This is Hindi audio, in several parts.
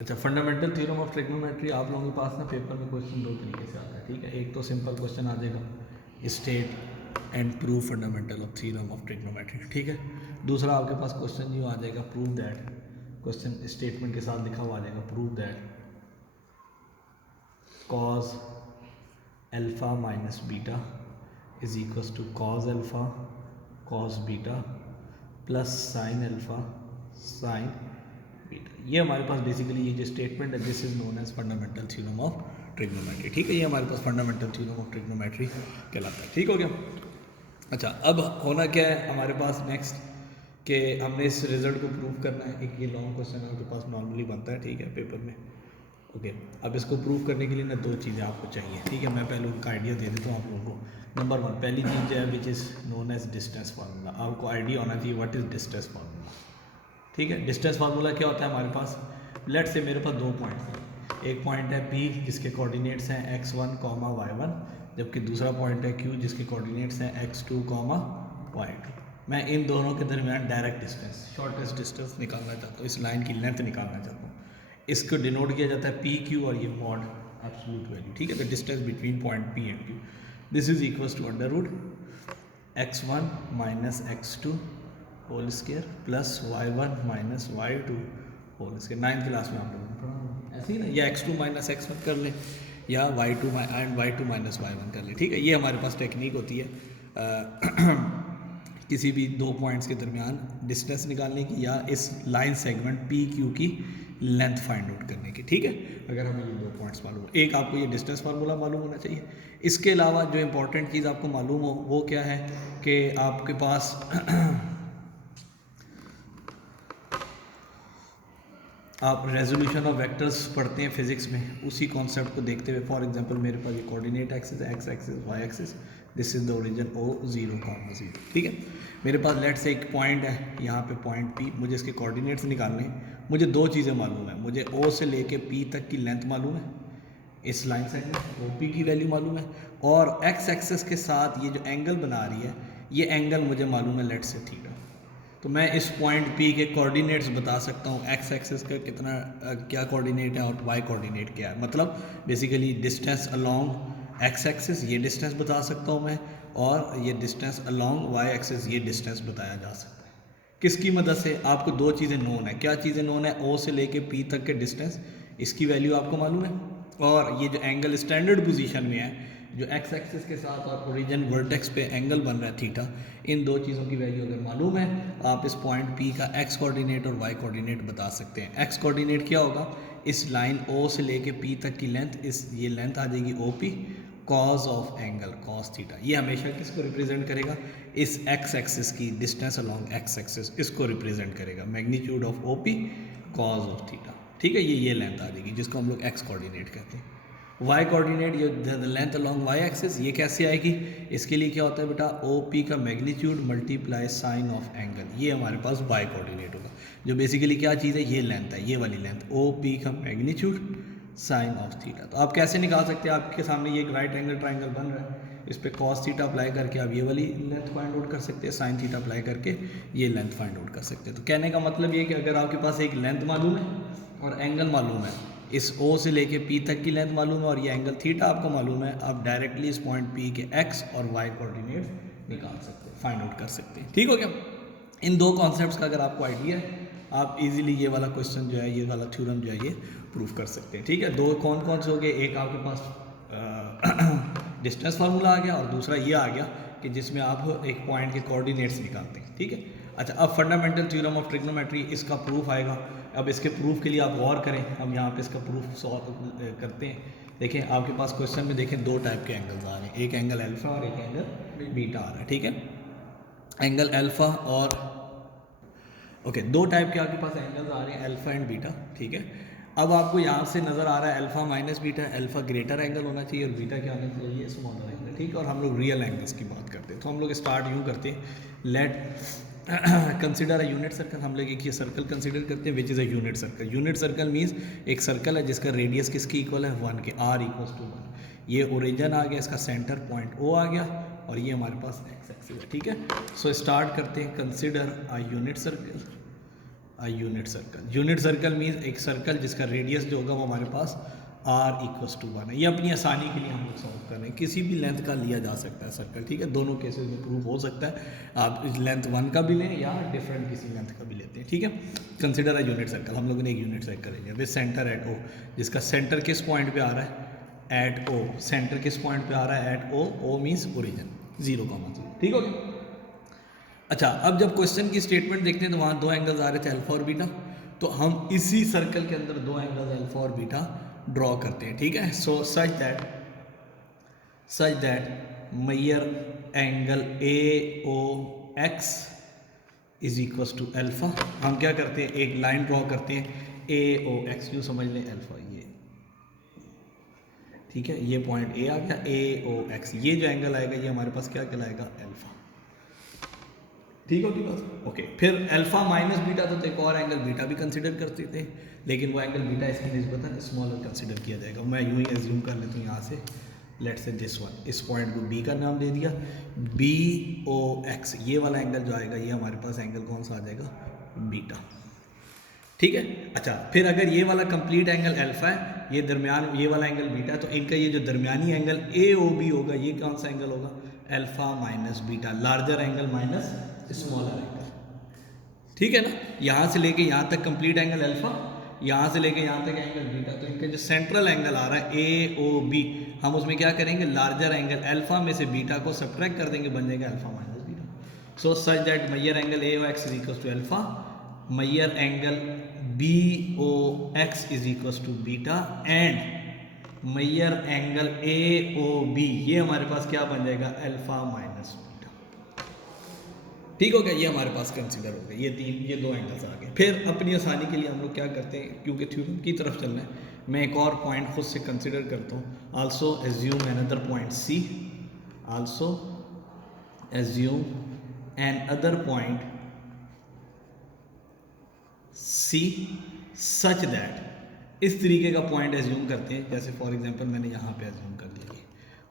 अच्छा, फंडामेंटल थ्योरम ऑफ ट्रिग्नोमेट्री आप लोगों के पास ना पेपर में क्वेश्चन दो तरीके से आता है, ठीक है। एक तो सिंपल क्वेश्चन आ जाएगा state and prove fundamental of theorem of trigonometry, ठीक है। दूसरा आपके पास क्वेश्चन जो आ जाएगा प्रूव दैट, क्वेश्चन स्टेटमेंट के साथ लिखा हुआ आ जाएगा prove that cos alpha minus beta is equals to cos alpha cos beta plus sine alpha sine beta. ये हमारे पास बेसिकली ये जो स्टेटमेंट है this is known as fundamental theorem of trigonometry, ठीक है। ये हमारे पास फंडामेंटल थ्योरम ऑफ ट्रिग्नोमेट्री कहलाता है, ठीक हो गया। अच्छा, अब होना क्या है हमारे पास नेक्स्ट कि हमने इस रिजल्ट को प्रूव करना है। एक ये लॉन्ग क्वेश्चन है आपके पास नॉर्मली बनता है, ठीक है, पेपर में। ओके, अब इसको प्रूव करने के लिए ना दो चीज़ें आपको चाहिए, ठीक है। मैं पहले उनका आइडिया दे देता हूँ आप लोगों को। नंबर वन, पहली चीज़ जो है which is known as distance formula. आपको आइडिया होना चाहिए व्हाट इज़ डिस्टेंस फार्मूला, ठीक है। डिस्टेंस फार्मूला क्या होता है हमारे पास, लेट से मेरे पास दो पॉइंट्स हैं। एक पॉइंट है P जिसके कोऑर्डिनेट्स हैं x1, y1, जबकि दूसरा पॉइंट है Q जिसके कोऑर्डिनेट्स हैं x2, y2। मैं इन दोनों के दरमियान डायरेक्ट डिस्टेंस, शॉर्टेस्ट डिस्टेंस निकालना चाहता हूँ, इस लाइन की लेंथ निकालना चाहता हूँ। इसको डिनोट किया जाता है PQ और ये मॉड एब्सोल्यूट वैल्यू, ठीक है। The distance between point P and Q this is equals to under root x1 minus x2 whole square plus y1 minus y2 whole square. 9th class में आप लोगों ने पढ़ा ऐसे ही ना, या x2 माइनस x1 कर ले या y2 and y2 minus y1 कर ले, ठीक है। ये हमारे पास टेक्निक होती है किसी भी दो पॉइंट्स के दरमियान डिस्टेंस निकालने की या इस लाइन सेगमेंट पी क्यू की लेंथ फाइंड आउट करने की, ठीक है। अगर हमें ये दो पॉइंट्स मालूम हो, एक आपको ये डिस्टेंस फार्मूला मालूम होना चाहिए। इसके अलावा जो इंपॉर्टेंट चीज़ आपको मालूम हो वो क्या है कि आपके पास आप रेजोल्यूशन ऑफ वेक्टर्स पढ़ते हैं फिजिक्स में, उसी कॉन्सेप्ट को देखते हुए फॉर एग्जांपल मेरे पास ये कोऑर्डिनेट एक्सिस है, X axis Y axis, this is the origin O 0,0, ठीक है। मेरे पास लेट से एक पॉइंट है यहाँ पे पॉइंट P, मुझे इसके कोऑर्डिनेट्स निकालने हैं। मुझे दो चीज़ें मालूम है, मुझे O से लेके P तक की लेंथ मालूम है, इस लाइन सेगमेंट OP की वैल्यू मालूम है, और एक्स एक्सिस के साथ ये जो एंगल बना रही है ये एंगल मुझे मालूम है लेट से थीटा। तो मैं इस पॉइंट P के कोऑर्डिनेट्स बता सकता हूँ, एक्स एक्सिस का कितना क्या कोऑर्डिनेट है और वाई कोऑर्डिनेट क्या है। मतलब basically distance along x axis ये डिस्टेंस बता सकता हूँ मैं, और ये डिस्टेंस अलोंग वाई एक्सिस ये डिस्टेंस बताया जा सकता है। किसकी मदद से, आपको दो चीज़ें नोन है। क्या चीज़ें नोन है, O से लेके P तक के डिस्टेंस, इसकी वैल्यू आपको मालूम है, और ये जो एंगल स्टैंडर्ड पोजीशन में है जो एक्स एक्सिस के साथ और ओरिजिन वर्टेक्स पे एंगल बन रहा है थीटा, इन दो चीज़ों की वैल्यू अगर मालूम है आप इस पॉइंट P का एक्स कोऑर्डिनेट और वाई कोऑर्डिनेट बता सकते हैं। एक्स कोऑर्डिनेट क्या होगा, इस लाइन O से लेके P तक की लेंथ, इस ये लेंथ आ जाएगी OP cause of angle cos theta. ये हमेशा किसको रिप्रेजेंट करेगा, इस एक्स एक्सिस की डिस्टेंस अलोंग एक्स एक्सिस, इसको रिप्रेजेंट करेगा magnitude of OP cause of theta, ठीक है। ये लेंथ आ जाएगी जिसको हम लोग एक्स कोऑर्डिनेट कहते हैं। वाई कोऑर्डिनेट ये the length along Y axis, ये कैसे आएगी, इसके लिए क्या होता है बेटा, OP का magnitude multiply sine of angle, ये हमारे पास वाई कोऑर्डिनेट होगा। जो बेसिकली क्या चीज़ है, ये लेंथ है, ये वाली लेंथ OP का मैग्नीट्यूड साइन ऑफ थीटा। तो आप कैसे निकाल सकते हैं, आपके सामने ये एक राइट एंगल ट्राइंगल बन रहा है, इस पे कॉस थीटा अप्लाई करके आप ये वाली लेंथ फाइंड आउट कर सकते हैं, साइन थीटा अप्लाई करके ये लेंथ फाइंड आउट कर सकते हैं। तो कहने का मतलब ये कि अगर आपके पास एक लेंथ मालूम है और एंगल मालूम है, इस O से लेके P तक की लेंथ मालूम है और ये एंगल थीटा आपको मालूम है, आप डायरेक्टली इस पॉइंट P के x और y कोऑर्डिनेट निकाल सकते हैं, फाइंड आउट कर सकते हैं, ठीक हो गया। इन दो कॉन्सेप्ट्स का अगर आपको आइडिया है आप इजीली ये वाला क्वेश्चन जो है, ये वाला थ्योरम जो है ये प्रूव कर सकते हैं, ठीक है। दो कौन कौन से हो गए, एक आपके पास डिस्टेंस फार्मूला आ गया और दूसरा ये आ गया कि जिसमें आप एक पॉइंट के कोऑर्डिनेट्स निकालते हैं, ठीक है। अच्छा, अब फंडामेंटल थ्योरम ऑफ ट्रिग्नोमेट्री, इसका प्रूफ आएगा। अब इसके प्रूफ के लिए आप गौर करें, हम यहाँ पे इसका प्रूफ सॉल्व करते हैं। देखें आपके पास क्वेश्चन में देखें दो टाइप के एंगल्स आ रहे हैं, एक एंगल अल्फा और एक एंगल बीटा आ रहा है, ठीक है। एंगल अल्फा और ओके, दो टाइप के आपके पास एंगल्स आ रहे हैं अल्फा एंड बीटा, ठीक है। अब आपको यहाँ से नज़र आ रहा है alpha minus beta, alpha greater angle होना चाहिए और बीटा क्या होना चाहिए, स्मॉलर एंगल, ठीक है। और हम लोग रियल एंगल्स की बात करते हैं, तो हम लोग स्टार्ट यूँ करते हैं, late consider a unit circle. हम लोग एक ये सर्कल कंसिडर करते हैं which is a unit circle. Unit circle means एक सर्कल है जिसका रेडियस किसकी इक्वल है, 1 के, R इक्वल्स टू 1। ये ओरिजिन आ गया, इसका सेंटर पॉइंट O आ गया और ये हमारे पास एक्स एक्सिस है, ठीक है। सो स्टार्ट करते हैं, consider a unit circle, unit circle. Unit circle means एक सर्कल जिसका रेडियस जो होगा वो हमारे पास r=1 है। ये अपनी आसानी के लिए हम लोग सॉल्व कर रहे हैं, किसी भी लेंथ का लिया जा सकता है सर्कल, ठीक है, दोनों केसेस में प्रूव हो सकता है। आप इस लेंथ 1 का भी लें या डिफरेंट किसी लेंथ का भी लेते हैं, ठीक है। कंसिडर अ यूनिट सर्कल, हम लोगों ने एक यूनिट सर्कल लिया विद सेंटर एट O, जिसका सेंटर किस पॉइंट पे आ रहा है, एट O। सेंटर किस पॉइंट पे आ रहा है, at O। O means origin 0,0, ठीक हो गया। अच्छा, अब जब क्वेश्चन की स्टेटमेंट देखते हैं तो वहाँ दो एंगल्स आ रहे थे अल्फा और बीटा, तो हम इसी सर्कल के अंदर दो एंगल्स अल्फा और बीटा ड्रॉ करते हैं, ठीक है। So such that major angle AOX is equals to alpha. हम क्या करते हैं, एक लाइन ड्रॉ करते हैं AOX, यूँ समझ लें अल्फा, ये ठीक है, ये पॉइंट A आ गया AOX, ये जो एंगल आएगा ये हमारे पास क्या कहलाएगा, अल्फा, ठीक होगी बात, ओके। फिर अल्फा माइनस बीटा तो एक और एंगल बीटा भी कंसिडर करते थे, लेकिन वो एंगल बीटा इसकी निस्बतन स्मॉलर कंसिडर किया जाएगा। मैं यूँ ही एज्यूम कर लेता हूँ यहाँ से, लेट्स से दिस वन, इस पॉइंट को B का नाम दे दिया, BOX, ये वाला एंगल जो आएगा ये हमारे पास एंगल कौन सा आ जाएगा, बीटा, ठीक है। अच्छा, फिर अगर ये वाला कंप्लीट एंगल अल्फा है, ये दरमियान ये वाला एंगल बीटा है, तो इनका ये जो दरमियानी एंगल AOB होगा, ये कौन सा एंगल होगा, alpha minus beta, larger angle minus smaller angle, ठीक है ना। यहाँ से लेके यहाँ तक कंप्लीट एंगल अल्फा, यहाँ से लेके यहाँ तक एंगल बीटा, तो इनका जो सेंट्रल एंगल आ रहा है AOB, हम उसमें क्या करेंगे, लार्जर एंगल अल्फा में से बीटा को सब्ट्रैक्ट कर देंगे, बन जाएगा alpha minus beta. So such that major angle AOX is equal to alpha, measure angle BOX is equal to beta, and measure angle AOB ये हमारे पास क्या बन जाएगा, अल्फा माइनस बीटा, ठीक हो गया। ये हमारे पास कंसीडर हो गया, ये दो एंगल्स आ गए। फिर अपनी आसानी के लिए हम लोग क्या करते हैं, क्योंकि थ्योरम की तरफ चलना है, मैं एक और पॉइंट खुद से कंसीडर करता हूँ। Also assume another point C, also assume an other point C such that, इस तरीके का पॉइंट एज्यूम करते हैं, जैसे फॉर एग्जांपल मैंने यहाँ पे एज्यूम कर लिया,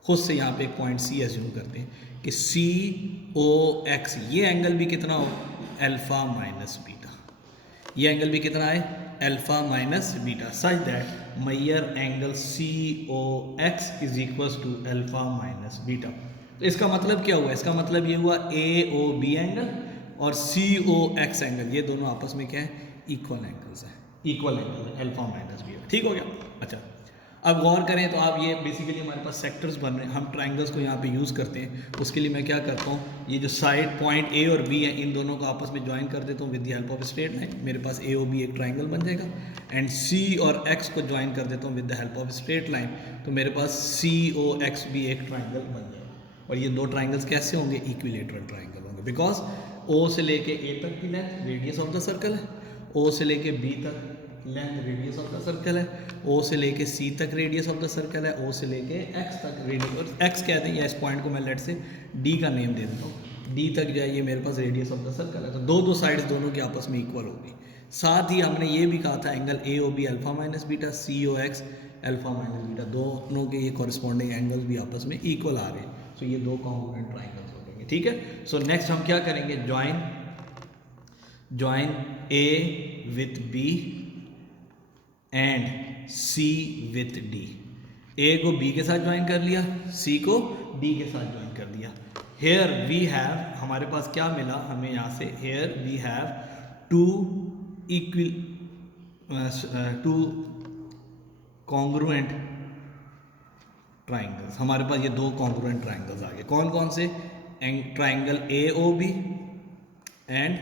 खुद से यहाँ पे एक पॉइंट C एज्यूम करते हैं कि COX, ये एंगल भी कितना हो, अल्फा माइनस बीटा, ये एंगल भी कितना है, alpha minus beta, such that major angle COX is equal to alpha minus beta. तो इसका मतलब क्या हुआ, इसका मतलब ये हुआ AOB एंगल और COX एंगल, ये दोनों आपस में क्या है, इक्वल एंगल्स है, इक्वल एंगल है, अल्फा माइनस बीटा, ठीक हो गया। अच्छा, अब गौर करें तो आप ये बेसिकली हमारे पास सेक्टर्स बन रहे हैं, हम ट्राइंगल्स को यहाँ पे यूज़ करते हैं। उसके लिए मैं क्या करता हूँ, ये जो साइड पॉइंट A और B है, इन दोनों को आपस में ज्वाइन कर देता हूँ with the help of straight line, मेरे पास AOB एक ट्राइंगल बन जाएगा, एंड C और X को ज्वाइन कर देता हूँ with the help of straight line, तो मेरे पास COX भी एक ट्राइंगल बन जाएगा। और ये दो ट्राइंगल्स कैसे होंगे, इक्विलेटरल ट्राइंगल होंगे, बिकॉज O से लेके A तक की length radius of the circle है, O से लेके B तक length radius of the circle है, O से लेके C तक रेडियस ऑफ द सर्कल है, O से लेके X तक रेडियस, और X कहते हैं, या इस पॉइंट को मैं लेट से D का नेम दे देता हूँ, D तक जो है ये मेरे पास रेडियस ऑफ द सर्कल है। तो दो साइड्स दोनों के आपस में इक्वल होगी। साथ ही हमने ये भी कहा था angle AOB alpha minus beta, COX alpha minus beta, दोनों के ये कॉरस्पॉन्डिंग एंगल्स भी आपस में इक्वल आ रहे हैं। सो ये दो कॉन्ग्रुएंट ट्राइंगल्स हो जाएंगे, ठीक है। सो नेक्स्ट हम क्या करेंगे, join A with B and C with D। A को B के साथ ज्वाइन कर लिया, C को D के साथ ज्वाइन कर दिया। हेयर वी हैव, हमारे पास क्या मिला हमें यहाँ से, here we have two congruent triangles, हमारे पास ये दो कॉन्ग्रुएंट ट्राइंगल्स आ गए। कौन कौन से, triangle AOB and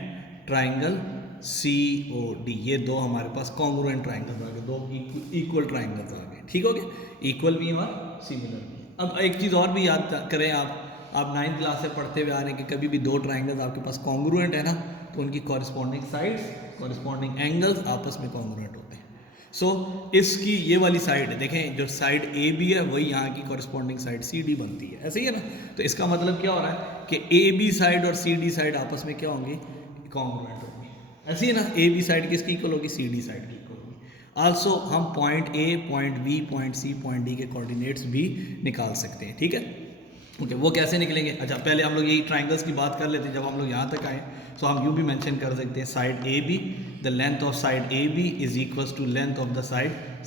triangle COD, ये दो हमारे पास कॉन्ग्रुएंट ट्राइंगल्स आ गए, दो इक्वल ट्राइंगल्स आ गए, ठीक हो गया, इक्वल भी और सिमिलर भी। अब एक चीज़ और भी याद करें, आप 9th क्लास से पढ़ते हुए आ रहे हैं कि कभी भी दो ट्राइंगल्स आपके पास कॉन्ग्रुएंट है ना, तो उनकी कॉरस्पॉन्डिंग साइड्स, कॉरस्पॉन्डिंग एंगल्स आपस में कॉन्ग्रुएंट होते हैं। सो इसकी ये वाली साइड देखें, जो साइड AB है वही यहाँ की कॉरस्पॉन्डिंग साइड CD बनती है, ऐसे ही है ना। तो इसका मतलब क्या हो रहा है कि AB साइड और CD साइड आपस में क्या होंगी, कॉन्ग्रुएंट होंगी, ऐसे ही है ना। AB साइड किसकी इक्वल होगी, CD साइड की इक्वल होगी। आल्सो हम point A, point B, point C, point D के कोऑर्डिनेट्स भी निकाल सकते हैं, ठीक है। ओके वो कैसे निकलेंगे? अच्छा पहले हम लोग यही ट्राइंगल्स की बात कर लेते हैं। जब हम लोग यहाँ तक आए तो हम यूँ भी मेंशन कर सकते हैं side A B, the length of side A B is equals to length of the side